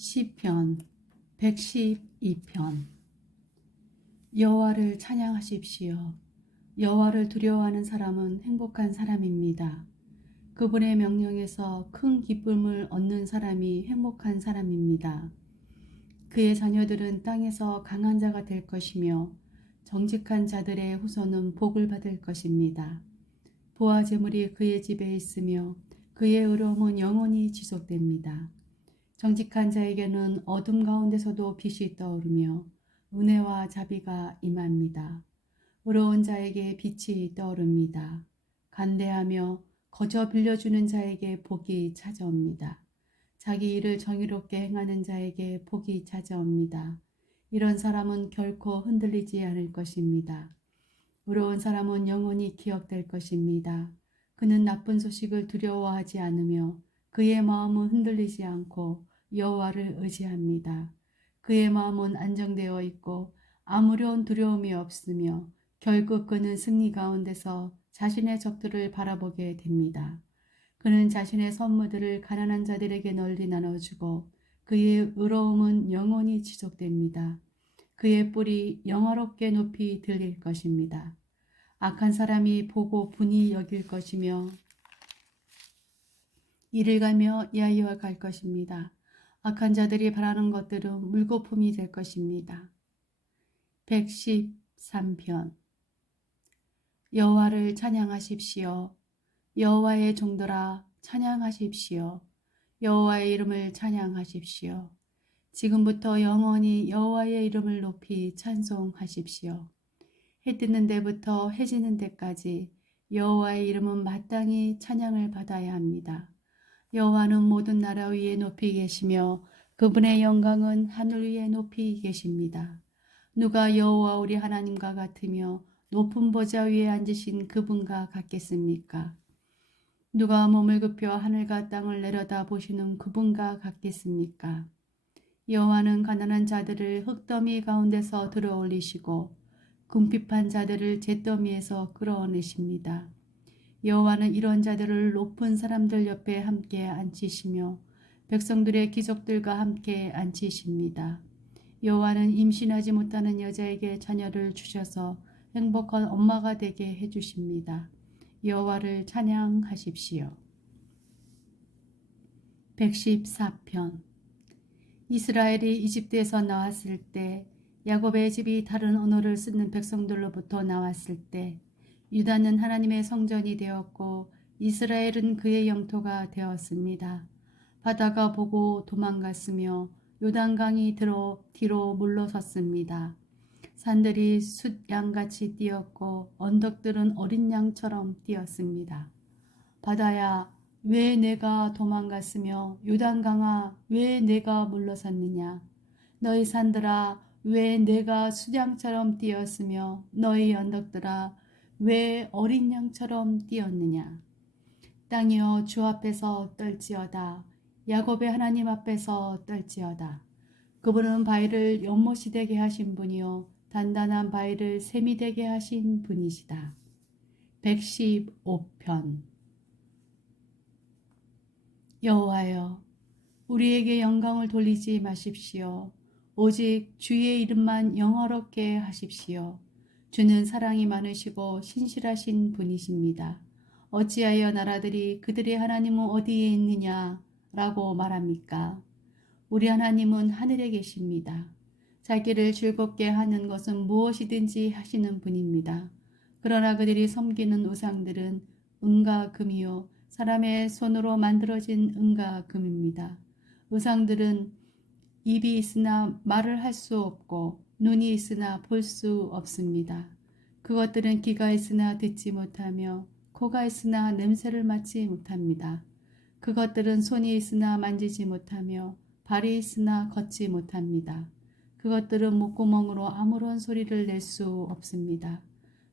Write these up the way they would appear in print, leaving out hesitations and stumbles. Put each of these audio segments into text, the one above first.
시편 112편. 여호와를 찬양하십시오. 여호와를 두려워하는 사람은 행복한 사람입니다. 그분의 명령에서 큰 기쁨을 얻는 사람이 행복한 사람입니다. 그의 자녀들은 땅에서 강한 자가 될 것이며 정직한 자들의 후손은 복을 받을 것입니다. 보화 재물이 그의 집에 있으며 그의 의로움은 영원히 지속됩니다. 정직한 자에게는 어둠 가운데서도 빛이 떠오르며 은혜와 자비가 임합니다. 의로운 자에게 빛이 떠오릅니다. 간대하며 거저 빌려주는 자에게 복이 찾아옵니다. 자기 일을 정의롭게 행하는 자에게 복이 찾아옵니다. 이런 사람은 결코 흔들리지 않을 것입니다. 의로운 사람은 영원히 기억될 것입니다. 그는 나쁜 소식을 두려워하지 않으며 그의 마음은 흔들리지 않고 여호와를 의지합니다. 그의 마음은 안정되어 있고 아무런 두려움이 없으며 결국 그는 승리 가운데서 자신의 적들을 바라보게 됩니다. 그는 자신의 선물들을 가난한 자들에게 널리 나눠주고 그의 의로움은 영원히 지속됩니다. 그의 뿔이 영화롭게 높이 들릴 것입니다. 악한 사람이 보고 분이 여길 것이며 이를 가며 야유어 갈 것입니다. 악한 자들이 바라는 것들은 물거품이 될 것입니다. 113편. 여호와를 찬양하십시오. 여호와의 종들아 찬양하십시오. 여호와의 이름을 찬양하십시오. 지금부터 영원히 여호와의 이름을 높이 찬송하십시오. 해 뜨는 데부터 해 지는 데까지 여호와의 이름은 마땅히 찬양을 받아야 합니다. 여호와는 모든 나라 위에 높이 계시며 그분의 영광은 하늘 위에 높이 계십니다. 누가 여호와 우리 하나님과 같으며 높은 보좌 위에 앉으신 그분과 같겠습니까? 누가 몸을 굽혀 하늘과 땅을 내려다 보시는 그분과 같겠습니까? 여호와는 가난한 자들을 흙더미 가운데서 들어올리시고 궁핍한 자들을 잿더미에서 끌어내십니다. 여호와는 이런 자들을 높은 사람들 옆에 함께 앉히시며 백성들의 귀족들과 함께 앉히십니다. 여호와는 임신하지 못하는 여자에게 자녀를 주셔서 행복한 엄마가 되게 해주십니다. 여호와를 찬양하십시오. 114편. 이스라엘이 이집트에서 나왔을 때, 야곱의 집이 다른 언어를 쓰는 백성들로부터 나왔을 때 유다는 하나님의 성전이 되었고 이스라엘은 그의 영토가 되었습니다. 바다가 보고 도망갔으며 요단강이 뒤로 물러섰습니다. 산들이 숫양같이 뛰었고 언덕들은 어린 양처럼 뛰었습니다. 바다야, 왜 내가 도망갔으며 요단강아, 왜 내가 물러섰느냐? 너희 산들아, 왜 내가 숫양처럼 뛰었으며 너희 언덕들아, 왜 어린 양처럼 뛰었느냐? 땅이여 주 앞에서 떨지어다. 야곱의 하나님 앞에서 떨지어다. 그분은 바위를 연못이 되게 하신 분이요 단단한 바위를 샘이 되게 하신 분이시다. 115편. 여호와여, 우리에게 영광을 돌리지 마십시오. 오직 주의 이름만 영화롭게 하십시오. 주는 사랑이 많으시고 신실하신 분이십니다. 어찌하여 나라들이 그들의 하나님은 어디에 있느냐 라고 말합니까? 우리 하나님은 하늘에 계십니다. 자기를 즐겁게 하는 것은 무엇이든지 하시는 분입니다. 그러나 그들이 섬기는 우상들은 은과 금이요 사람의 손으로 만들어진 은과 금입니다. 우상들은 입이 있으나 말을 할 수 없고 눈이 있으나 볼 수 없습니다. 그것들은 귀가 있으나 듣지 못하며 코가 있으나 냄새를 맡지 못합니다. 그것들은 손이 있으나 만지지 못하며 발이 있으나 걷지 못합니다. 그것들은 목구멍으로 아무런 소리를 낼 수 없습니다.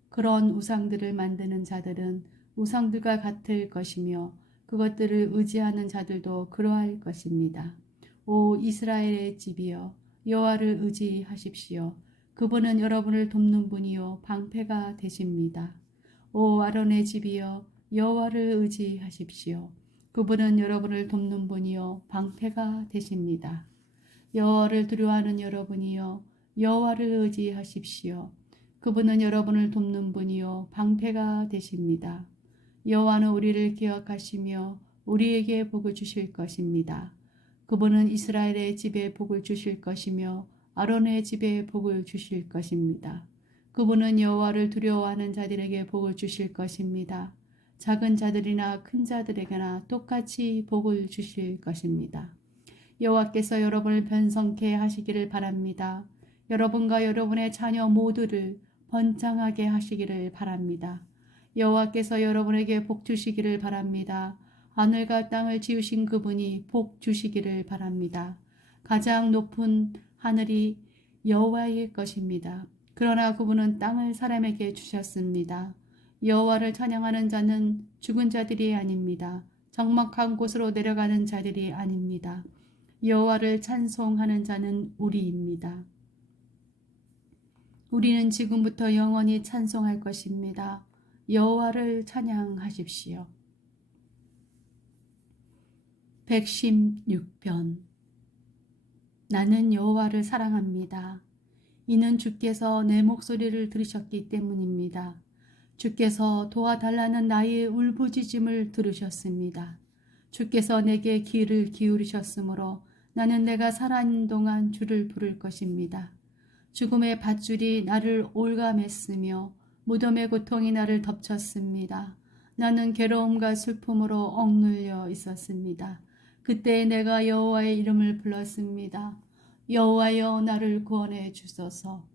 그런 우상들을 만드는 자들은 우상들과 같을 것이며 그것들을 의지하는 자들도 그러할 것입니다. 오 이스라엘의 집이여, 여호와를 의지하십시오. 그분은 여러분을 돕는 분이요 방패가 되십니다. 오 아론의 집이여, 여호와를 의지하십시오. 그분은 여러분을 돕는 분이요 방패가 되십니다. 여호와를 두려워하는 여러분이여 여호와를 의지하십시오. 그분은 여러분을 돕는 분이요 방패가 되십니다. 여호와는 우리를 기억하시며 우리에게 복을 주실 것입니다. 그분은 이스라엘의 집에 복을 주실 것이며 아론의 집에 복을 주실 것입니다. 그분은 여호와를 두려워하는 자들에게 복을 주실 것입니다. 작은 자들이나 큰 자들에게나 똑같이 복을 주실 것입니다. 여호와께서 여러분을 번성케 하시기를 바랍니다. 여러분과 여러분의 자녀 모두를 번창하게 하시기를 바랍니다. 여호와께서 여러분에게 복 주시기를 바랍니다. 하늘과 땅을 지으신 그분이 복 주시기를 바랍니다. 가장 높은 하늘이 여호와의 것입니다. 그러나 그분은 땅을 사람에게 주셨습니다. 여호와를 찬양하는 자는 죽은 자들이 아닙니다. 적막한 곳으로 내려가는 자들이 아닙니다. 여호와를 찬송하는 자는 우리입니다. 우리는 지금부터 영원히 찬송할 것입니다. 여호와를 찬양하십시오. 116편 나는 여호와를 사랑합니다. 이는 주께서 내 목소리를 들으셨기 때문입니다. 주께서 도와달라는 나의 울부짖음을 들으셨습니다. 주께서 내게 귀를 기울이셨으므로 나는 내가 살아있는 동안 주를 부를 것입니다. 죽음의 밧줄이 나를 올가맸으며 무덤의 고통이 나를 덮쳤습니다. 나는 괴로움과 슬픔으로 억눌려 있었습니다. 그때 내가 여호와의 이름을 불렀습니다. 여호와여 나를 구원해 주소서.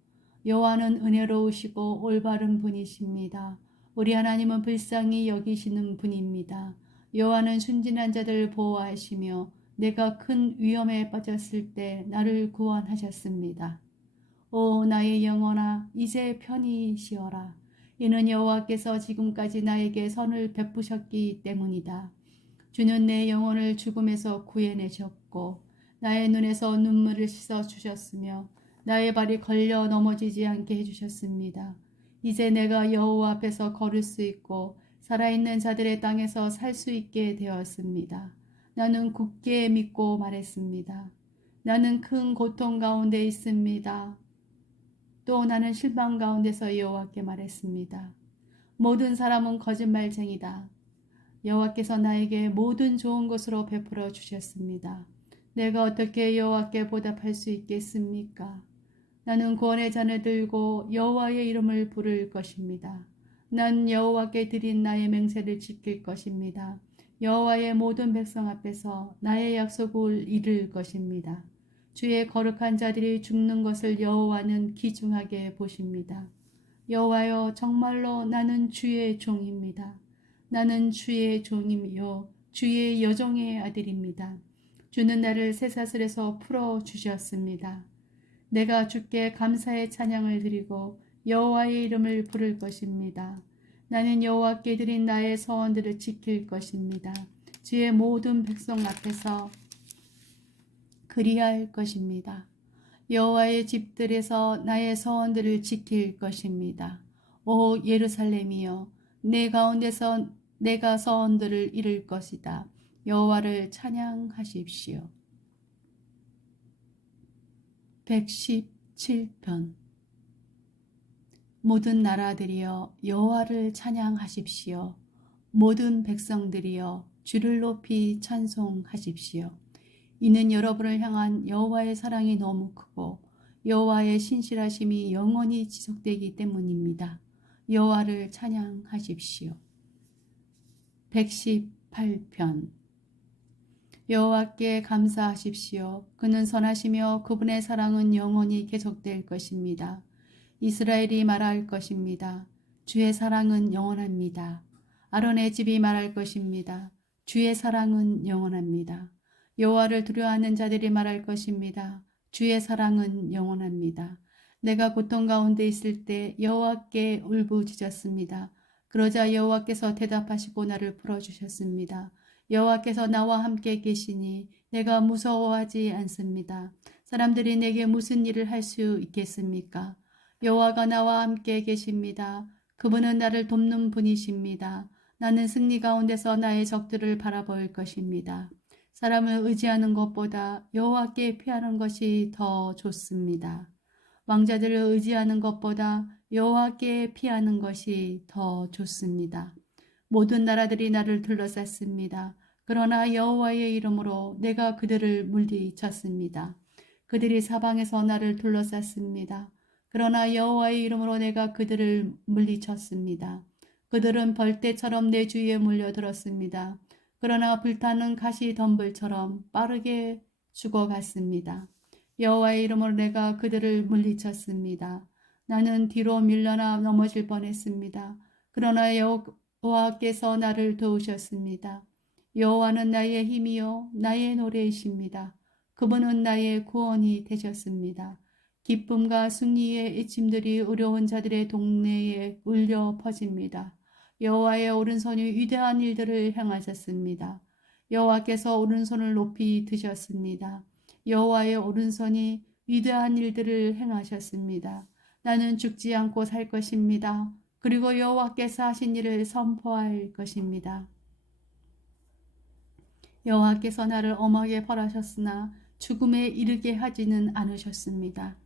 여호와는 은혜로우시고 올바른 분이십니다. 우리 하나님은 불쌍히 여기시는 분입니다. 여호와는 순진한 자들을 보호하시며 내가 큰 위험에 빠졌을 때 나를 구원하셨습니다. 오 나의 영혼아 이제 편히 쉬어라. 이는 여호와께서 지금까지 나에게 선을 베푸셨기 때문이다. 주는 내 영혼을 죽음에서 구해내셨고 나의 눈에서 눈물을 씻어주셨으며 나의 발이 걸려 넘어지지 않게 해주셨습니다. 이제 내가 여호와 앞에서 걸을 수 있고 살아있는 자들의 땅에서 살 수 있게 되었습니다. 나는 굳게 믿고 말했습니다. 나는 큰 고통 가운데 있습니다. 또 나는 실망 가운데서 여호와께 말했습니다. 모든 사람은 거짓말쟁이다. 여호와께서 나에게 모든 좋은 것으로 베풀어 주셨습니다. 내가 어떻게 여호와께 보답할 수 있겠습니까? 나는 구원의 잔을 들고 여호와의 이름을 부를 것입니다. 난 여호와께 드린 나의 맹세를 지킬 것입니다. 여호와의 모든 백성 앞에서 나의 약속을 이룰 것입니다. 주의 거룩한 자들이 죽는 것을 여호와는 귀중하게 보십니다. 여호와여 정말로 나는 주의 종입니다. 나는 주의 종이요 주의 여종의 아들입니다. 주는 나를 쇠사슬에서 풀어주셨습니다. 내가 주께 감사의 찬양을 드리고 여호와의 이름을 부를 것입니다. 나는 여호와께 드린 나의 서원들을 지킬 것입니다. 주의 모든 백성 앞에서 그리할 것입니다. 여호와의 집들에서 나의 서원들을 지킬 것입니다. 오 예루살렘이여 내 가운데서 내가 서원들을 이룰 것이다. 여호와를 찬양하십시오. 117편 모든 나라들이여 여호와를 찬양하십시오. 모든 백성들이여 주를 높이 찬송하십시오. 이는 여러분을 향한 여호와의 사랑이 너무 크고 여호와의 신실하심이 영원히 지속되기 때문입니다. 여호와를 찬양하십시오. 118편 여호와께 감사하십시오. 그는 선하시며 그분의 사랑은 영원히 계속될 것입니다. 이스라엘이 말할 것입니다. 주의 사랑은 영원합니다. 아론의 집이 말할 것입니다. 주의 사랑은 영원합니다. 여호와를 두려워하는 자들이 말할 것입니다. 주의 사랑은 영원합니다. 내가 고통 가운데 있을 때 여호와께 울부짖었습니다. 그러자 여호와께서 대답하시고 나를 풀어주셨습니다. 여호와께서 나와 함께 계시니 내가 무서워하지 않습니다. 사람들이 내게 무슨 일을 할 수 있겠습니까? 여호와가 나와 함께 계십니다. 그분은 나를 돕는 분이십니다. 나는 승리 가운데서 나의 적들을 바라볼 것입니다. 사람을 의지하는 것보다 여호와께 피하는 것이 더 좋습니다. 왕자들을 의지하는 것보다 여호와께 피하는 것이 더 좋습니다. 모든 나라들이 나를 둘러쌌습니다. 그러나 여호와의 이름으로 내가 그들을 물리쳤습니다. 그들이 사방에서 나를 둘러쌌습니다. 그러나 여호와의 이름으로 내가 그들을 물리쳤습니다. 그들은 벌떼처럼 내 주위에 몰려들었습니다. 그러나 불타는 가시덤불처럼 빠르게 죽어갔습니다. 여호와의 이름으로 내가 그들을 물리쳤습니다. 나는 뒤로 밀려나 넘어질 뻔했습니다. 그러나 여호와께서 나를 도우셨습니다. 여호와는 나의 힘이요 나의 노래이십니다. 그분은 나의 구원이 되셨습니다. 기쁨과 승리의 애침들이 어려운 자들의 동네에 울려 퍼집니다. 여호와의 오른손이 위대한 일들을 행하셨습니다. 여호와께서 오른손을 높이 드셨습니다. 여호와의 오른손이 위대한 일들을 행하셨습니다. 나는 죽지 않고 살 것입니다. 그리고 여호와께서 하신 일을 선포할 것입니다. 여호와께서 나를 엄하게 벌하셨으나 죽음에 이르게 하지는 않으셨습니다.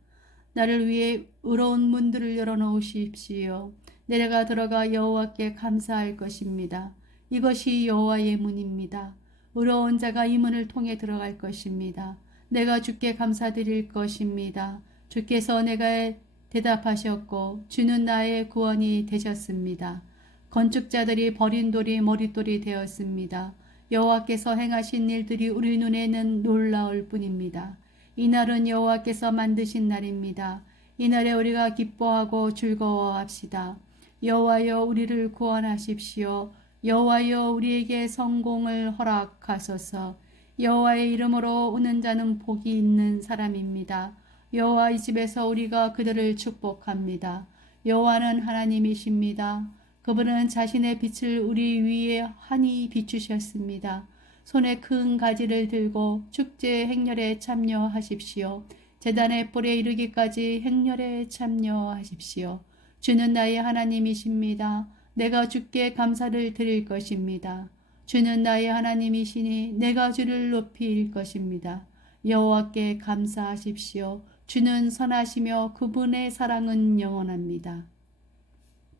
나를 위해 의로운 문들을 열어놓으십시오. 내가 들어가 여호와께 감사할 것입니다. 이것이 여호와의 문입니다. 의로운 자가 이 문을 통해 들어갈 것입니다. 내가 주께 감사드릴 것입니다. 주께서 내가 대답하셨고 주는 나의 구원이 되셨습니다. 건축자들이 버린 돌이 머릿돌이 되었습니다. 여호와께서 행하신 일들이 우리 눈에는 놀라울 뿐입니다. 이날은 여호와께서 만드신 날입니다. 이날에 우리가 기뻐하고 즐거워합시다. 여호와여 우리를 구원하십시오. 여호와여 우리에게 성공을 허락하소서. 여호와의 이름으로 오는 자는 복이 있는 사람입니다. 여호와의 집에서 우리가 그들을 축복합니다. 여호와는 하나님이십니다. 그분은 자신의 빛을 우리 위에 환히 비추셨습니다. 손에 큰 가지를 들고 축제 행렬에 참여하십시오. 제단의 뿔에 이르기까지 행렬에 참여하십시오. 주는 나의 하나님이십니다. 내가 주께 감사를 드릴 것입니다. 주는 나의 하나님이시니 내가 주를 높일 것입니다. 여호와께 감사하십시오. 주는 선하시며 그분의 사랑은 영원합니다.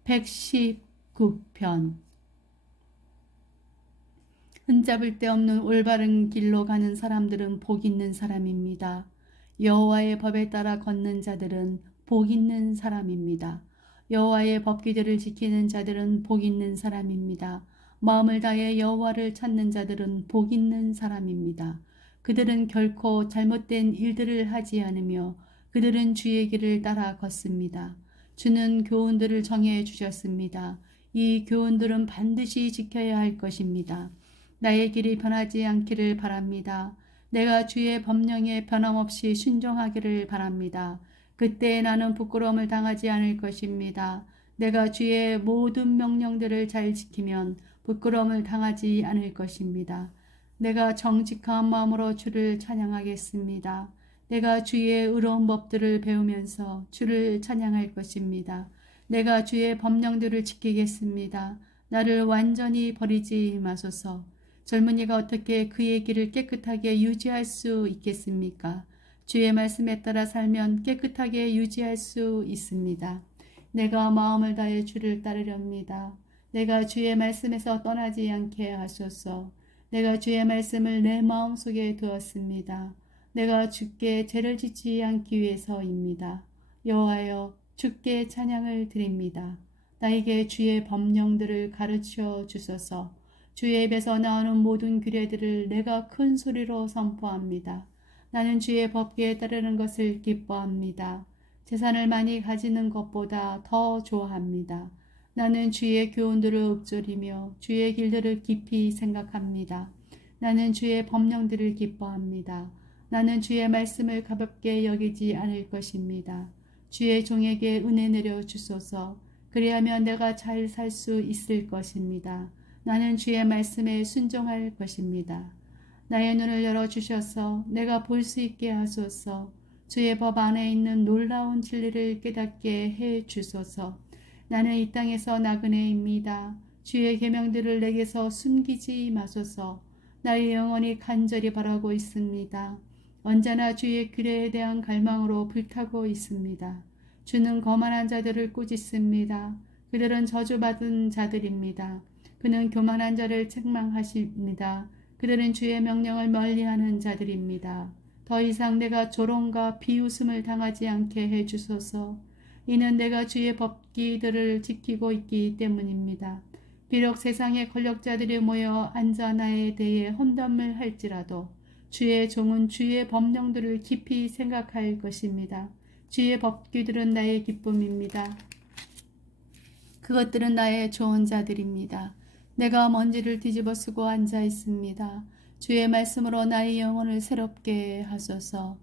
119편 흠잡을 데 없는 올바른 길로 가는 사람들은 복 있는 사람입니다. 여호와의 법에 따라 걷는 자들은 복 있는 사람입니다. 여호와의 법규들을 지키는 자들은 복 있는 사람입니다. 마음을 다해 여호와를 찾는 자들은 복 있는 사람입니다. 그들은 결코 잘못된 일들을 하지 않으며 그들은 주의 길을 따라 걷습니다. 주는 교훈들을 정해 주셨습니다. 이 교훈들은 반드시 지켜야 할 것입니다. 나의 길이 변하지 않기를 바랍니다. 내가 주의 법령에 변함없이 순종하기를 바랍니다. 그때 나는 부끄러움을 당하지 않을 것입니다. 내가 주의 모든 명령들을 잘 지키면 부끄러움을 당하지 않을 것입니다. 내가 정직한 마음으로 주를 찬양하겠습니다. 내가 주의 의로운 법들을 배우면서 주를 찬양할 것입니다. 내가 주의 법령들을 지키겠습니다. 나를 완전히 버리지 마소서. 젊은이가 어떻게 그의 길을 깨끗하게 유지할 수 있겠습니까? 주의 말씀에 따라 살면 깨끗하게 유지할 수 있습니다. 내가 마음을 다해 주를 따르렵니다. 내가 주의 말씀에서 떠나지 않게 하소서. 내가 주의 말씀을 내 마음속에 두었습니다. 내가 주께 죄를 짓지 않기 위해서입니다. 여호와여 주께 찬양을 드립니다. 나에게 주의 법령들을 가르쳐 주소서. 주의 입에서 나오는 모든 규례들을 내가 큰 소리로 선포합니다. 나는 주의 법궤에 따르는 것을 기뻐합니다. 재산을 많이 가지는 것보다 더 좋아합니다. 나는 주의 교훈들을 읊조리며 주의 길들을 깊이 생각합니다. 나는 주의 법령들을 기뻐합니다. 나는 주의 말씀을 가볍게 여기지 않을 것입니다. 주의 종에게 은혜 내려 주소서. 그리하면 내가 잘 살 수 있을 것입니다. 나는 주의 말씀에 순종할 것입니다. 나의 눈을 열어주셔서 내가 볼 수 있게 하소서. 주의 법 안에 있는 놀라운 진리를 깨닫게 해 주소서. 나는 이 땅에서 나그네입니다. 주의 계명들을 내게서 숨기지 마소서. 나의 영혼이 간절히 바라고 있습니다. 언제나 주의 규례에 대한 갈망으로 불타고 있습니다. 주는 거만한 자들을 꾸짖습니다. 그들은 저주받은 자들입니다. 그는 교만한 자를 책망하십니다. 그들은 주의 명령을 멀리하는 자들입니다. 더 이상 내가 조롱과 비웃음을 당하지 않게 해주소서. 이는 내가 주의 법기들을 지키고 있기 때문입니다. 비록 세상의 권력자들이 모여 앉아 나에 대해 험담을 할지라도 주의 종은 주의 법령들을 깊이 생각할 것입니다. 주의 법규들은 나의 기쁨입니다. 그것들은 나의 좋은 자들입니다. 내가 먼지를 뒤집어 쓰고 앉아 있습니다. 주의 말씀으로 나의 영혼을 새롭게 하소서.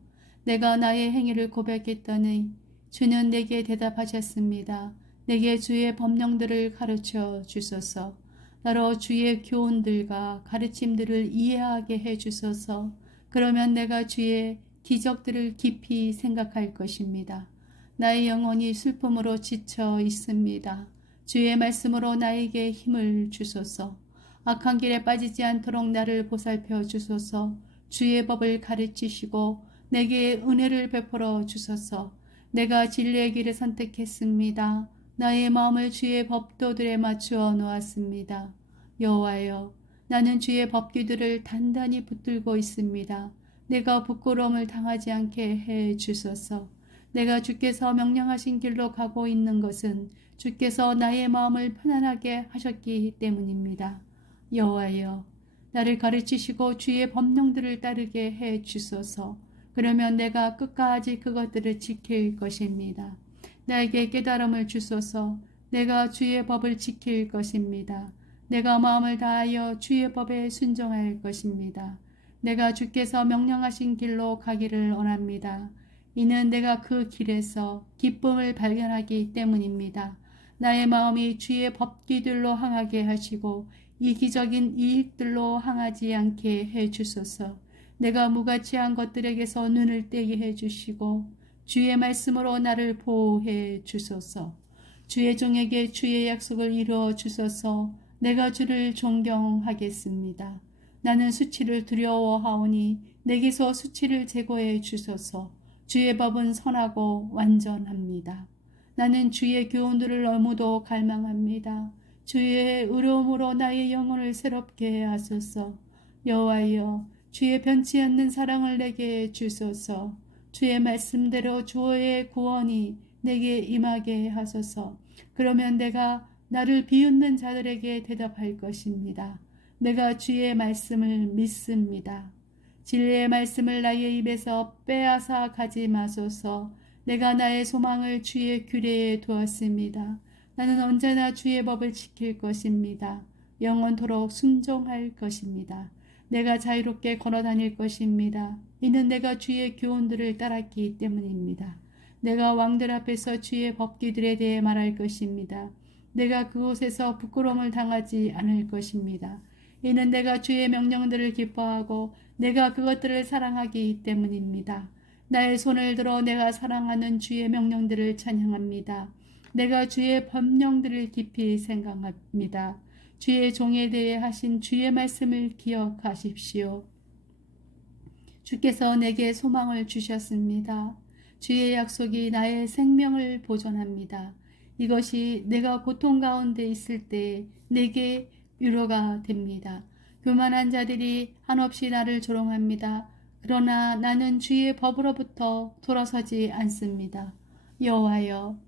내가 나의 행위를 고백했더니 주는 내게 대답하셨습니다. 내게 주의 법령들을 가르쳐 주소서. 나로 주의 교훈들과 가르침들을 이해하게 해 주소서. 그러면 내가 주의 기적들을 깊이 생각할 것입니다. 나의 영혼이 슬픔으로 지쳐 있습니다. 주의 말씀으로 나에게 힘을 주소서. 악한 길에 빠지지 않도록 나를 보살펴 주소서. 주의 법을 가르치시고 내게 은혜를 베풀어 주소서. 내가 진리의 길을 선택했습니다. 나의 마음을 주의 법도들에 맞추어 놓았습니다. 여호와여, 나는 주의 법규들을 단단히 붙들고 있습니다. 내가 부끄러움을 당하지 않게 해 주소서. 내가 주께서 명령하신 길로 가고 있는 것은 주께서 나의 마음을 편안하게 하셨기 때문입니다. 여호와여, 나를 가르치시고 주의 법령들을 따르게 해 주소서. 그러면 내가 끝까지 그것들을 지킬 것입니다. 나에게 깨달음을 주소서. 내가 주의 법을 지킬 것입니다. 내가 마음을 다하여 주의 법에 순종할 것입니다. 내가 주께서 명령하신 길로 가기를 원합니다. 이는 내가 그 길에서 기쁨을 발견하기 때문입니다. 나의 마음이 주의 법기들로 향하게 하시고 이기적인 이익들로 향하지 않게 해 주소서. 내가 무가치한 것들에게서 눈을 떼게 해 주시고 주의 말씀으로 나를 보호해 주소서. 주의 종에게 주의 약속을 이루어 주소서. 내가 주를 존경하겠습니다. 나는 수치를 두려워하오니 내게서 수치를 제거해 주소서. 주의 법은 선하고 완전합니다. 나는 주의 교훈들을 너무도 갈망합니다. 주의 의로움으로 나의 영혼을 새롭게 하소서. 여호와여, 주의 변치 않는 사랑을 내게 주소서. 주의 말씀대로 주의 구원이 내게 임하게 하소서. 그러면 내가 나를 비웃는 자들에게 대답할 것입니다. 내가 주의 말씀을 믿습니다. 진리의 말씀을 나의 입에서 빼앗아 가지 마소서. 내가 나의 소망을 주의 규례에 두었습니다. 나는 언제나 주의 법을 지킬 것입니다. 영원토록 순종할 것입니다. 내가 자유롭게 걸어다닐 것입니다. 이는 내가 주의 교훈들을 따랐기 때문입니다. 내가 왕들 앞에서 주의 법규들에 대해 말할 것입니다. 내가 그곳에서 부끄러움을 당하지 않을 것입니다. 이는 내가 주의 명령들을 기뻐하고 내가 그것들을 사랑하기 때문입니다. 나의 손을 들어 내가 사랑하는 주의 명령들을 찬양합니다. 내가 주의 법령들을 깊이 생각합니다. 주의 종에 대해 하신 주의 말씀을 기억하십시오. 주께서 내게 소망을 주셨습니다. 주의 약속이 나의 생명을 보존합니다. 이것이 내가 고통 가운데 있을 때 내게 위로가 됩니다. 교만한 자들이 한없이 나를 조롱합니다. 그러나 나는 주의 법으로부터 돌아서지 않습니다. 여호와여,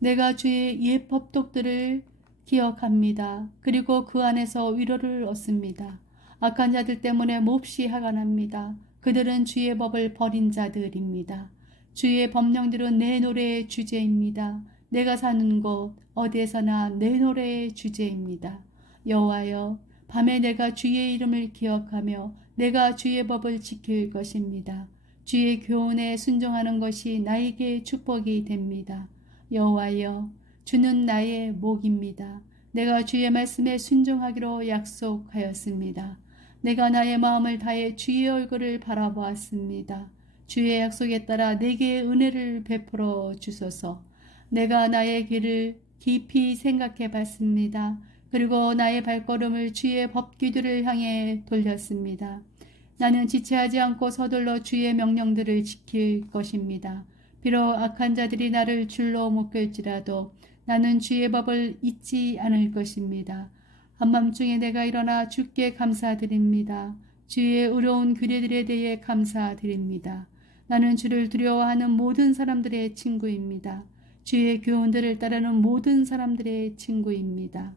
내가 주의 옛 법독들을 기억합니다. 그리고 그 안에서 위로를 얻습니다. 악한 자들 때문에 몹시 화가 납니다. 그들은 주의 법을 버린 자들입니다. 주의 법령들은 내 노래의 주제입니다. 내가 사는 곳 어디에서나 내 노래의 주제입니다. 여호와여, 밤에 내가 주의 이름을 기억하며 내가 주의 법을 지킬 것입니다. 주의 교훈에 순종하는 것이 나에게 축복이 됩니다. 여호와여, 주는 나의 목입니다. 내가 주의 말씀에 순종하기로 약속하였습니다. 내가 나의 마음을 다해 주의 얼굴을 바라보았습니다. 주의 약속에 따라 내게 은혜를 베풀어 주소서. 내가 나의 길을 깊이 생각해 봤습니다. 그리고 나의 발걸음을 주의 법규들을 향해 돌렸습니다. 나는 지체하지 않고 서둘러 주의 명령들을 지킬 것입니다. 비록 악한 자들이 나를 줄로 묶을지라도 나는 주의 법을 잊지 않을 것입니다. 한밤중에 내가 일어나 주께 감사드립니다. 주의 의로운 규례들에 대해 감사드립니다. 나는 주를 두려워하는 모든 사람들의 친구입니다. 주의 교훈들을 따르는 모든 사람들의 친구입니다.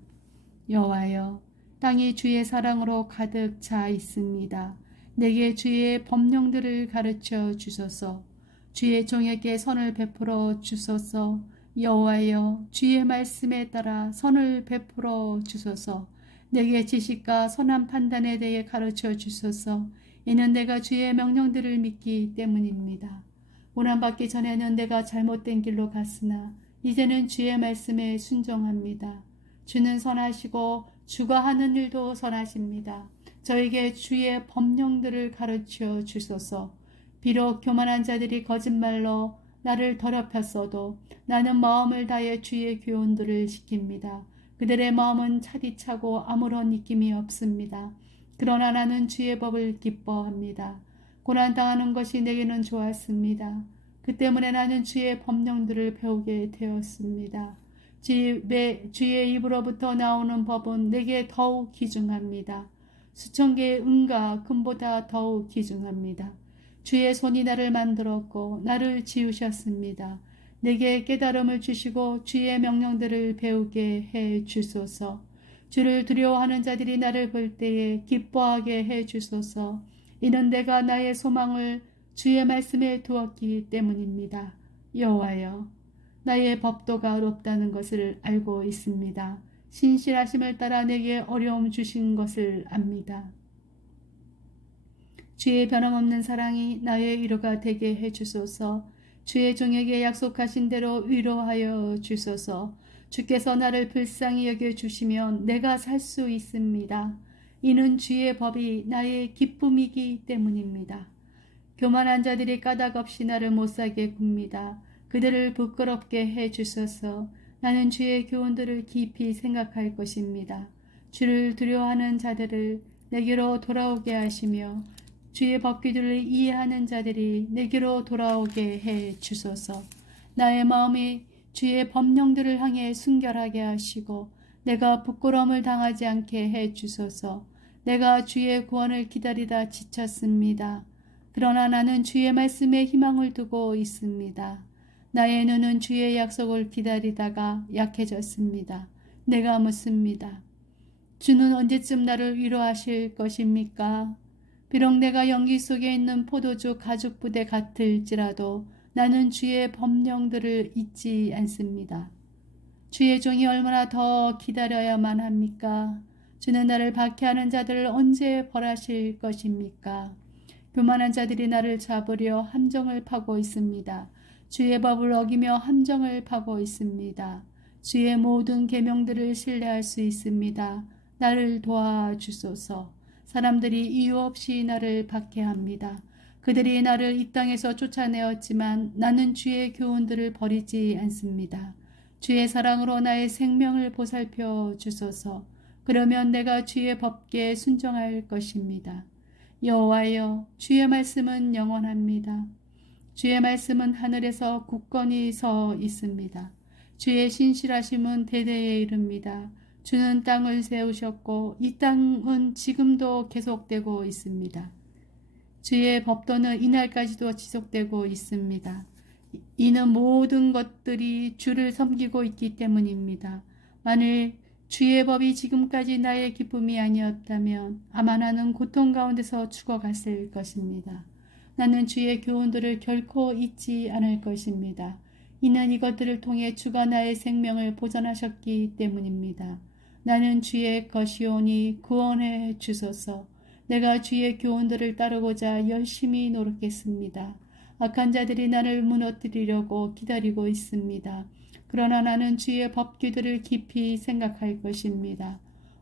여호와여, 땅이 주의 사랑으로 가득 차 있습니다. 내게 주의 법령들을 가르쳐 주소서. 주의 종에게 선을 베풀어 주소서. 여호와여, 주의 말씀에 따라 선을 베풀어 주소서. 내게 지식과 선한 판단에 대해 가르쳐 주소서. 이는 내가 주의 명령들을 믿기 때문입니다. 고난받기 전에는 내가 잘못된 길로 갔으나 이제는 주의 말씀에 순종합니다. 주는 선하시고 주가 하는 일도 선하십니다. 저에게 주의 법령들을 가르쳐 주소서. 비록 교만한 자들이 거짓말로 나를 더럽혔어도 나는 마음을 다해 주의 교훈들을 지킵니다. 그들의 마음은 차디차고 아무런 느낌이 없습니다. 그러나 나는 주의 법을 기뻐합니다. 고난당하는 것이 내게는 좋았습니다. 그 때문에 나는 주의 법령들을 배우게 되었습니다. 주의 입으로부터 나오는 법은 내게 더욱 귀중합니다. 수천 개의 은과 금보다 더욱 귀중합니다. 주의 손이 나를 만들었고 나를 지으셨습니다. 내게 깨달음을 주시고 주의 명령들을 배우게 해 주소서. 주를 두려워하는 자들이 나를 볼 때에 기뻐하게 해 주소서. 이는 내가 나의 소망을 주의 말씀에 두었기 때문입니다. 여호와여, 나의 법도가 어렵다는 것을 알고 있습니다. 신실하심을 따라 내게 어려움 주신 것을 압니다. 주의 변함없는 사랑이 나의 위로가 되게 해주소서. 주의 종에게 약속하신 대로 위로하여 주소서. 주께서 나를 불쌍히 여겨주시면 내가 살 수 있습니다. 이는 주의 법이 나의 기쁨이기 때문입니다. 교만한 자들이 까닭 없이 나를 못살게 굽니다. 그들을 부끄럽게 해주소서. 나는 주의 교훈들을 깊이 생각할 것입니다. 주를 두려워하는 자들을 내게로 돌아오게 하시며 주의 법규들을 이해하는 자들이 내게로 돌아오게 해 주소서. 나의 마음이 주의 법령들을 향해 순결하게 하시고 내가 부끄러움을 당하지 않게 해 주소서. 내가 주의 구원을 기다리다 지쳤습니다. 그러나 나는 주의 말씀에 희망을 두고 있습니다. 나의 눈은 주의 약속을 기다리다가 약해졌습니다. 내가 묻습니다. 주는 언제쯤 나를 위로하실 것입니까? 비록 내가 연기 속에 있는 포도주 가죽 부대 같을지라도 나는 주의 법령들을 잊지 않습니다. 주의 종이 얼마나 더 기다려야만 합니까? 주는 나를 박해하는 자들을 언제 벌하실 것입니까? 교만한 자들이 나를 잡으려 함정을 파고 있습니다. 주의 법을 어기며 함정을 파고 있습니다. 주의 모든 계명들을 신뢰할 수 있습니다. 나를 도와주소서. 사람들이 이유 없이 나를 박해합니다. 그들이 나를 이 땅에서 쫓아내었지만 나는 주의 교훈들을 버리지 않습니다. 주의 사랑으로 나의 생명을 보살펴 주소서. 그러면 내가 주의 법께 순종할 것입니다. 여호와여, 주의 말씀은 영원합니다. 주의 말씀은 하늘에서 굳건히 서 있습니다. 주의 신실하심은 대대에 이릅니다. 주는 땅을 세우셨고 이 땅은 지금도 계속되고 있습니다. 주의 법도는 이날까지도 지속되고 있습니다. 이는 모든 것들이 주를 섬기고 있기 때문입니다. 만일 주의 법이 지금까지 나의 기쁨이 아니었다면 아마 나는 고통 가운데서 죽어갔을 것입니다. 나는 주의 교훈들을 결코 잊지 않을 것입니다. 이는 이것들을 통해 주가 나의 생명을 보전하셨기 때문입니다. 나는 주의 것이오니 구원해 주소서. 내가 주의 교훈들을 따르고자 열심히 노력했습니다. 악한 자들이 나를 무너뜨리려고 기다리고 있습니다. 그러나 나는 주의 법규들을 깊이 생각할 것입니다.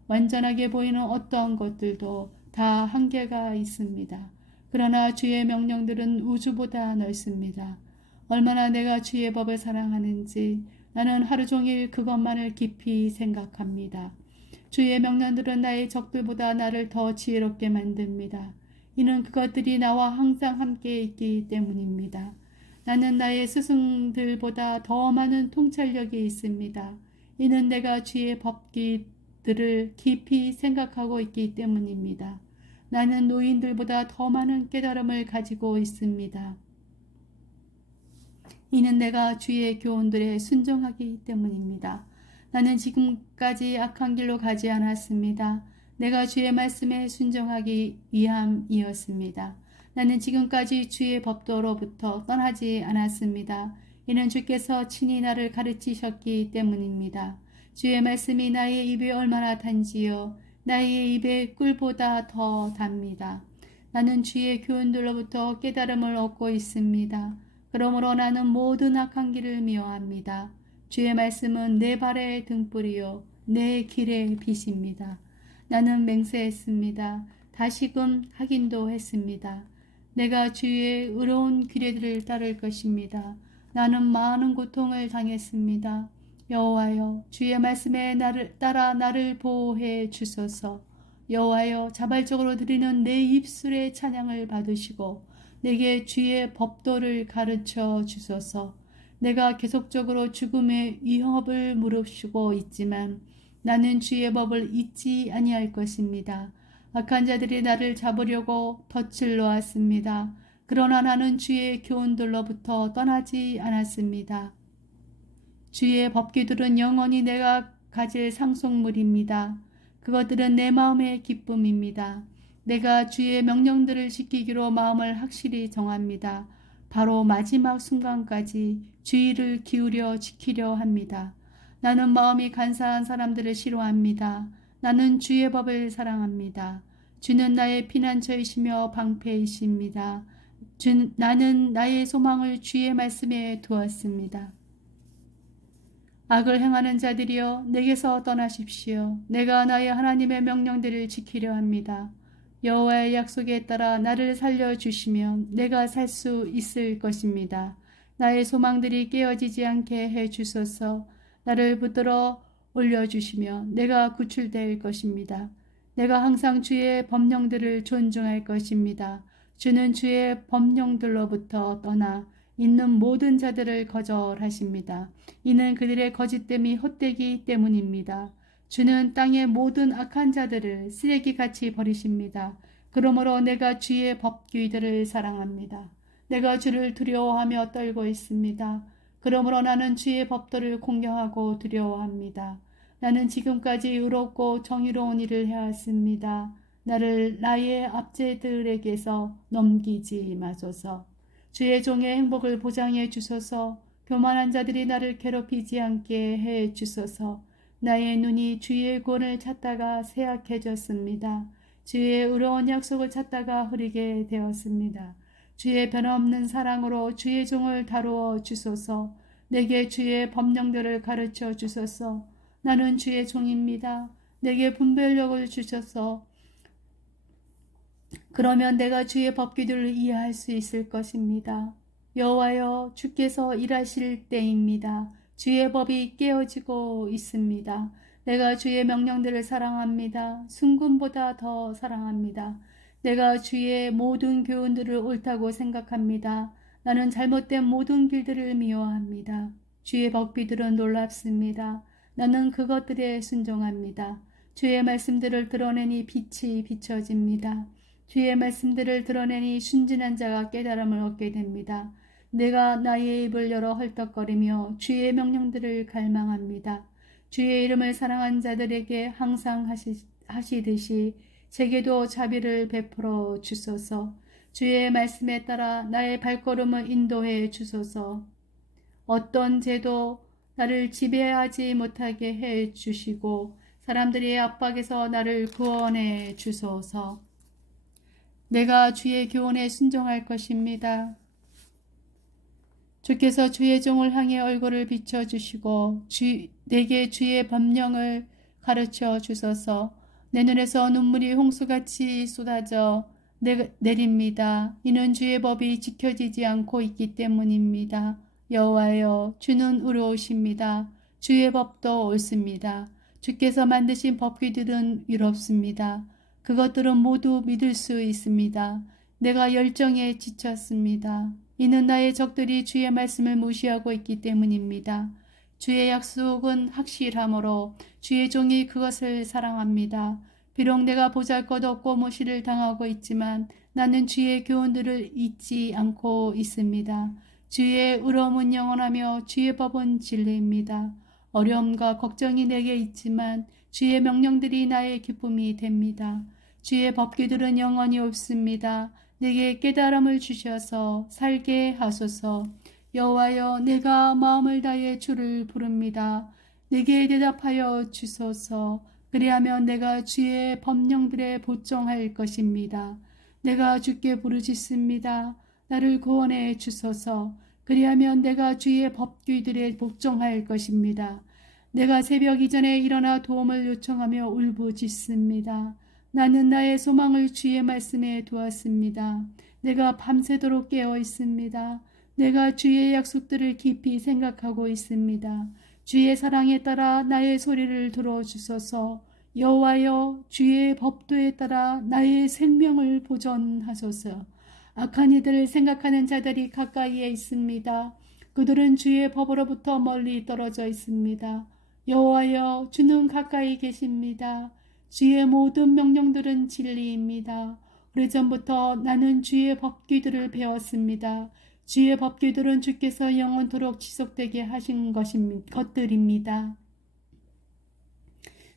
완전하게 보이는 어떠한 것들도 다 한계가 있습니다. 그러나 주의 명령들은 우주보다 넓습니다. 얼마나 내가 주의 법을 사랑하는지 나는 하루 종일 그것만을 깊이 생각합니다. 주의 명령들은 나의 적들보다 나를 더 지혜롭게 만듭니다. 이는 그것들이 나와 항상 함께 있기 때문입니다. 나는 나의 스승들보다 더 많은 통찰력이 있습니다. 이는 내가 주의 법기들을 깊이 생각하고 있기 때문입니다. 나는 노인들보다 더 많은 깨달음을 가지고 있습니다. 이는 내가 주의 교훈들에 순종하기 때문입니다. 나는 지금까지 악한 길로 가지 않았습니다. 내가 주의 말씀에 순종하기 위함이었습니다. 나는 지금까지 주의 법도로부터 떠나지 않았습니다. 이는 주께서 친히 나를 가르치셨기 때문입니다. 주의 말씀이 나의 입에 얼마나 단지요 나의 입에 꿀보다 더 답니다. 나는 주의 교훈들로부터 깨달음을 얻고 있습니다. 그러므로 나는 모든 악한 길을 미워합니다. 주의 말씀은 내 발의 등불이요 내 길의 빛입니다. 나는 맹세했습니다. 다시금 확인도 했습니다. 내가 주의 의로운 규례들을 따를 것입니다. 나는 많은 고통을 당했습니다. 여호와여, 주의 말씀에 따라 나를 보호해 주소서. 여호와여, 자발적으로 드리는 내 입술의 찬양을 받으시고 내게 주의 법도를 가르쳐 주소서. 내가 계속적으로 죽음의 위협을 무릅쓰고 있지만 나는 주의 법을 잊지 아니할 것입니다. 악한 자들이 나를 잡으려고 덫을 놓았습니다. 그러나 나는 주의 교훈들로부터 떠나지 않았습니다. 주의 법규들은 영원히 내가 가질 상속물입니다. 그것들은 내 마음의 기쁨입니다. 내가 주의 명령들을 지키기로 마음을 확실히 정합니다. 바로 마지막 순간까지 주의를 기울여 지키려 합니다. 나는 마음이 간사한 사람들을 싫어합니다. 나는 주의 법을 사랑합니다. 주는 나의 피난처이시며 방패이십니다. 나는 나의 소망을 주의 말씀에 두었습니다. 악을 행하는 자들이여 내게서 떠나십시오. 내가 나의 하나님의 명령들을 지키려 합니다. 여호와의 약속에 따라 나를 살려주시면 내가 살 수 있을 것입니다. 나의 소망들이 깨어지지 않게 해주소서. 나를 붙들어 올려주시면 내가 구출될 것입니다. 내가 항상 주의 법령들을 존중할 것입니다. 주는 주의 법령들로부터 떠나 있는 모든 자들을 거절하십니다. 이는 그들의 거짓됨이 헛되기 때문입니다. 주는 땅의 모든 악한 자들을 쓰레기같이 버리십니다. 그러므로 내가 주의 법규들을 사랑합니다. 내가 주를 두려워하며 떨고 있습니다. 그러므로 나는 주의 법도를 공경하고 두려워합니다. 나는 지금까지 의롭고 정의로운 일을 해왔습니다. 나를 나의 압제들에게서 넘기지 마소서. 주의 종의 행복을 보장해 주소서. 교만한 자들이 나를 괴롭히지 않게 해 주소서. 나의 눈이 주의 구원을 찾다가 쇠약해졌습니다. 주의 의로운 약속을 찾다가 흐리게 되었습니다. 주의 변함없는 사랑으로 주의 종을 다루어 주소서. 내게 주의 법령들을 가르쳐 주소서. 나는 주의 종입니다. 내게 분별력을 주셔서 그러면 내가 주의 법규들을 이해할 수 있을 것입니다. 여호와여, 주께서 일하실 때입니다. 주의 법이 깨어지고 있습니다. 내가 주의 명령들을 사랑합니다. 순금보다 더 사랑합니다. 내가 주의 모든 교훈들을 옳다고 생각합니다. 나는 잘못된 모든 길들을 미워합니다. 주의 법규들은 놀랍습니다. 나는 그것들에 순종합니다. 주의 말씀들을 드러내니 빛이 비춰집니다. 주의 말씀들을 드러내니 순진한 자가 깨달음을 얻게 됩니다. 내가 나의 입을 열어 헐떡거리며 주의 명령들을 갈망합니다. 주의 이름을 사랑한 자들에게 항상 하시듯이 제게도 자비를 베풀어 주소서. 주의 말씀에 따라 나의 발걸음을 인도해 주소서. 어떤 죄도 나를 지배하지 못하게 해 주시고 사람들의 압박에서 나를 구원해 주소서. 내가 주의 교훈에 순종할 것입니다. 주께서 주의 종을 향해 얼굴을 비춰주시고 내게 주의 법령을 가르쳐 주소서. 내 눈에서 눈물이 홍수같이 쏟아져 내립니다. 이는 주의 법이 지켜지지 않고 있기 때문입니다. 여호와여, 주는 의로우십니다. 주의 법도 옳습니다. 주께서 만드신 법규들은 위롭습니다. 그것들은 모두 믿을 수 있습니다. 내가 열정에 지쳤습니다. 이는 나의 적들이 주의 말씀을 무시하고 있기 때문입니다. 주의 약속은 확실하므로 주의 종이 그것을 사랑합니다. 비록 내가 보잘것없고 무시를 당하고 있지만 나는 주의 교훈들을 잊지 않고 있습니다. 주의 의로움은 영원하며 주의 법은 진리입니다. 어려움과 걱정이 내게 있지만 주의 명령들이 나의 기쁨이 됩니다. 주의 법규들은 영원히 없습니다. 내게 깨달음을 주셔서 살게 하소서. 여호와여, 내가 마음을 다해 주를 부릅니다. 내게 대답하여 주소서. 그리하면 내가 주의 법령들에 복종할 것입니다. 내가 주께 부르짖습니다. 나를 구원해 주소서. 그리하면 내가 주의 법규들에 복종할 것입니다. 내가 새벽 이전에 일어나 도움을 요청하며 울부짖습니다. 나는 나의 소망을 주의 말씀에 두었습니다. 내가 밤새도록 깨어 있습니다. 내가 주의 약속들을 깊이 생각하고 있습니다. 주의 사랑에 따라 나의 소리를 들어주소서. 여호와여, 주의 법도에 따라 나의 생명을 보존하소서. 악한 이들을 생각하는 자들이 가까이에 있습니다. 그들은 주의 법으로부터 멀리 떨어져 있습니다. 여호와여, 주는 가까이 계십니다. 주의 모든 명령들은 진리입니다. 오래전부터 나는 주의 법규들을 배웠습니다. 주의 법규들은 주께서 영원토록 지속되게 하신 것들입니다.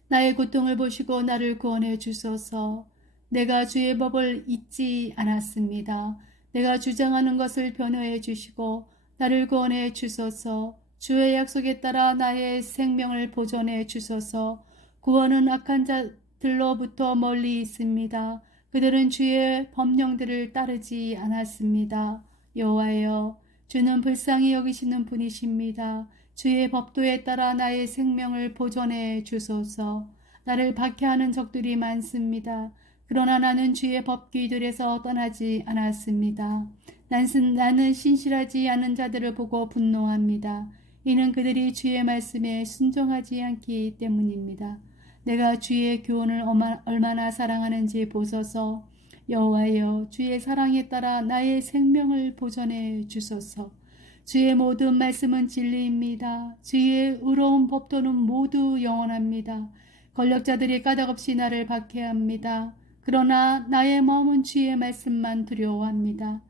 나의 고통을 보시고 나를 구원해 주소서. 내가 주의 법을 잊지 않았습니다. 내가 주장하는 것을 변호해 주시고 나를 구원해 주소서. 주의 약속에 따라 나의 생명을 보존해 주소서. 구원은 악한 자들로부터 멀리 있습니다. 그들은 주의 법령들을 따르지 않았습니다. 여호와여, 주는 불쌍히 여기시는 분이십니다. 주의 법도에 따라 나의 생명을 보존해 주소서. 나를 박해하는 적들이 많습니다. 그러나 나는 주의 법규들에서 떠나지 않았습니다. 나는 신실하지 않은 자들을 보고 분노합니다. 이는 그들이 주의 말씀에 순종하지 않기 때문입니다. 내가 주의 교훈을 얼마나 사랑하는지 보소서. 여호와여, 주의 사랑에 따라 나의 생명을 보존해 주소서. 주의 모든 말씀은 진리입니다. 주의 의로운 법도는 모두 영원합니다. 권력자들이 까닭없이 나를 박해합니다. 그러나 나의 마음은 주의 말씀만 두려워합니다.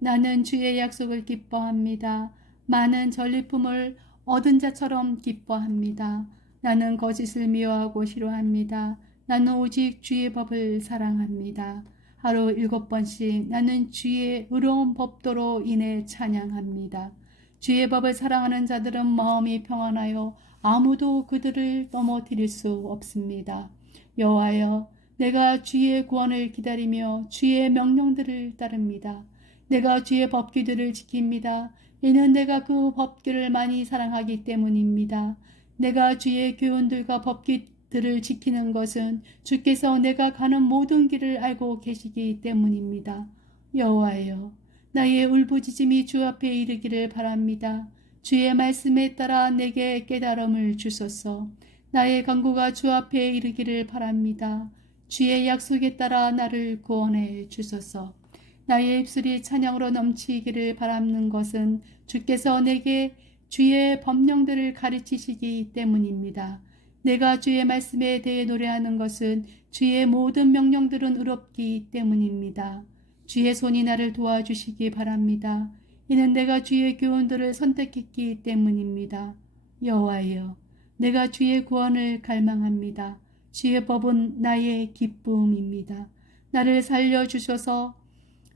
나는 주의 약속을 기뻐합니다. 많은 전리품을 얻은 자처럼 기뻐합니다. 나는 거짓을 미워하고 싫어합니다. 나는 오직 주의 법을 사랑합니다. 하루 7번씩 나는 주의 의로운 법도로 인해 찬양합니다. 주의 법을 사랑하는 자들은 마음이 평안하여 아무도 그들을 넘어뜨릴 수 없습니다. 여호와여, 내가 주의 구원을 기다리며 주의 명령들을 따릅니다. 내가 주의 법규들을 지킵니다. 이는 내가 그 법규를 많이 사랑하기 때문입니다. 내가 주의 교훈들과 법규들을 지키는 것은 주께서 내가 가는 모든 길을 알고 계시기 때문입니다. 여호와여, 나의 울부짖음이 주 앞에 이르기를 바랍니다. 주의 말씀에 따라 내게 깨달음을 주소서. 나의 간구가 주 앞에 이르기를 바랍니다. 주의 약속에 따라 나를 구원해 주소서. 나의 입술이 찬양으로 넘치기를 바라는 것은 주께서 내게 주의 법령들을 가르치시기 때문입니다. 내가 주의 말씀에 대해 노래하는 것은 주의 모든 명령들은 의롭기 때문입니다. 주의 손이 나를 도와주시기 바랍니다. 이는 내가 주의 교훈들을 선택했기 때문입니다. 여호와여, 내가 주의 구원을 갈망합니다. 주의 법은 나의 기쁨입니다. 나를 살려주셔서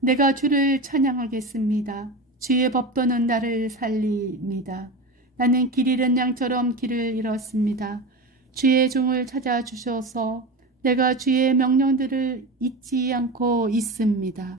내가 주를 찬양하겠습니다. 주의 법도는 나를 살립니다. 나는 길 잃은 양처럼 길을 잃었습니다. 주의 종을 찾아주셔서 내가 주의 명령들을 잊지 않고 있습니다.